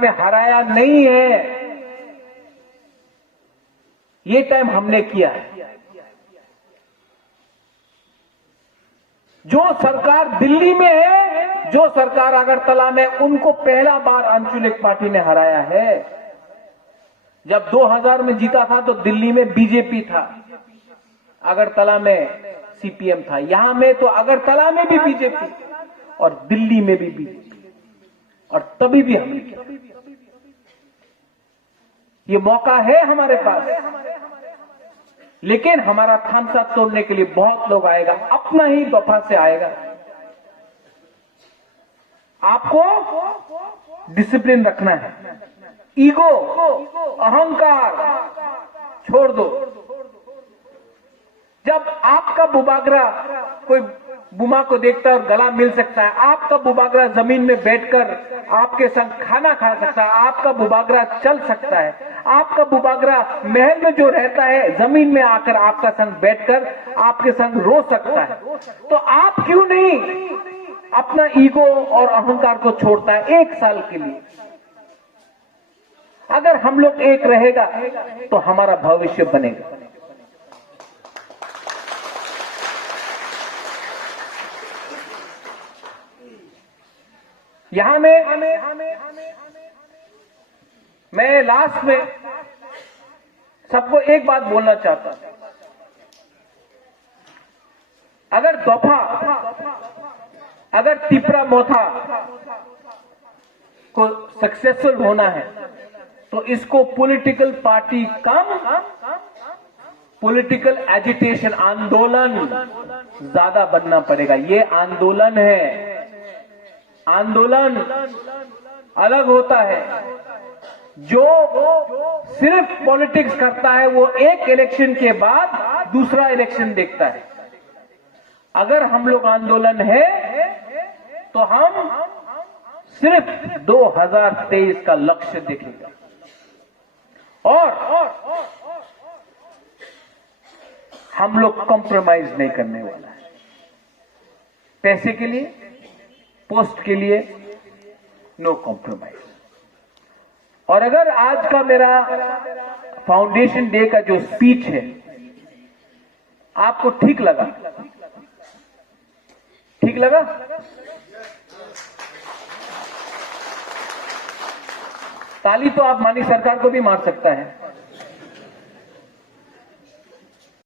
में हराया नहीं है, ये टाइम हमने किया है। जो सरकार दिल्ली में है, जो सरकार अगरतला में, उनको पहला बार आंचलिक पार्टी ने हराया है। जब 2000 में जीता था तो दिल्ली में बीजेपी था, अगरतला में सीपीएम था। यहां में तो अगरतला में भी बीजेपी और दिल्ली में भी बीजेपी, और तभी भी हमने किया। ये मौका है हमारे पास, लेकिन हमारा थामसा तोड़ने के लिए बहुत लोग आएगा, अपना ही दफा से आएगा। आपको डिसिप्लिन रखना है, ईगो, अहंकार छोड़ दो। जब आपका बुबागरा, कोई बुमा को देखता है और गला मिल सकता है, आपका बुबागरा जमीन में बैठकर आपके संग खाना खा सकता है, आपका बुबागरा चल सकता है, आपका बुबागरा महल में जो रहता है जमीन में आकर आपका संग बैठकर आपके संग रो सकता है, तो आप क्यों नहीं अपना ईगो और अहंकार को छोड़ता है एक साल के लिए? अगर हम लोग एक रहेगा तो हमारा भविष्य बनेगा। यहां मैं लास्ट में सबको एक बात बोलना चाहता हूं। अगर दफा, अगर तिपरा मोथा को सक्सेसफुल होना है तो इसको पॉलिटिकल पार्टी कम, पॉलिटिकल एजिटेशन, आंदोलन ज्यादा बनना पड़ेगा। ये आंदोलन है, आंदोलन अलग होता है। जो सिर्फ पॉलिटिक्स करता है वो एक इलेक्शन के बाद दूसरा इलेक्शन देखता है। अगर हम लोग आंदोलन है तो हम सिर्फ 2023 का लक्ष्य देखेंगे, और हम लोग कॉम्प्रोमाइज नहीं करने वाला है। पैसे के लिए, पोस्ट के लिए नो कॉम्प्रोमाइज। और अगर आज का मेरा फाउंडेशन डे का जो स्पीच है आपको ठीक लगा, ठीक लगा, ताली तो आप माननीय सरकार को भी मार सकता है।